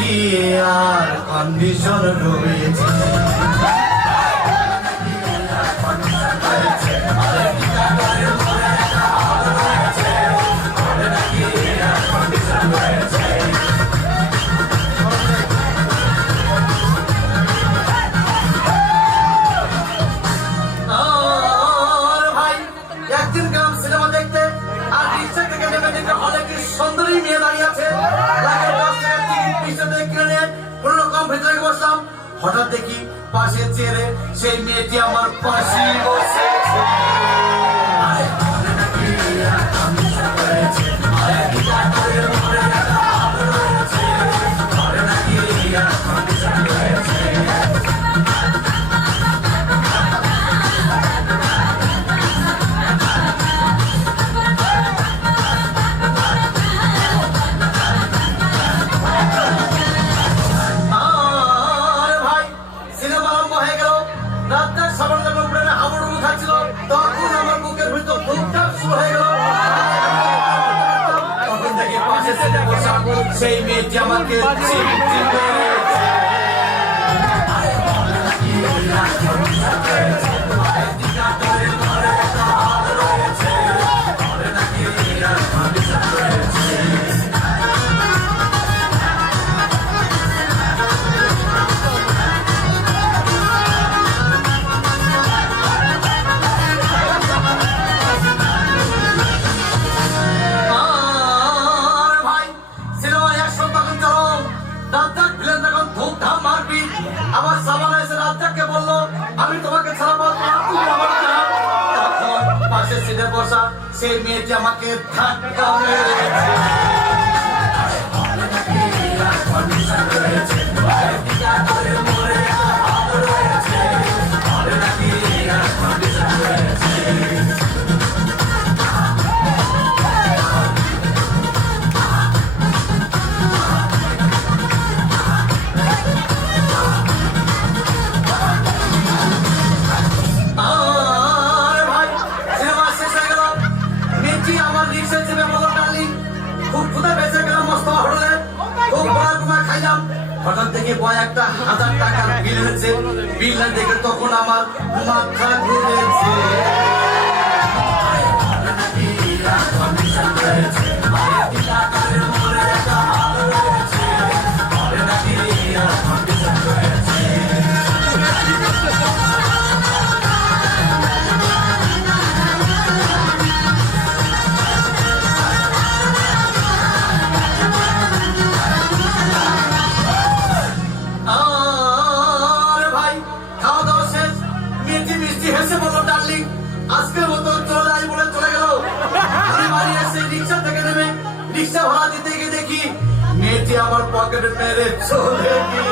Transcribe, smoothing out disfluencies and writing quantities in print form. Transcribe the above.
নাকি আর কন্ডিশন রয়েছে। হঠাৎ দেখি পাশে চেয়ারে সেই মেয়েটি আমার পাশে বসেছে। সেই মেয়েটি আমাকে সেই মেয়েটি আমাকে ধাক্কা মেরেছে। হঠাৎ থেকে বয় একটা 1000 টাকার বিল হয়েছে। বিল দেখে তখন আমার মাথা ঘুরেছে। আজকের মতো চলে যাই বলে চলে গেল। আমি বাড়ি এসে রিক্সা থেকে নেমে রিক্সা ভাড়া দিতে গিয়ে দেখি মেয়েটি আমার পকেটে মেরে চলে গেল।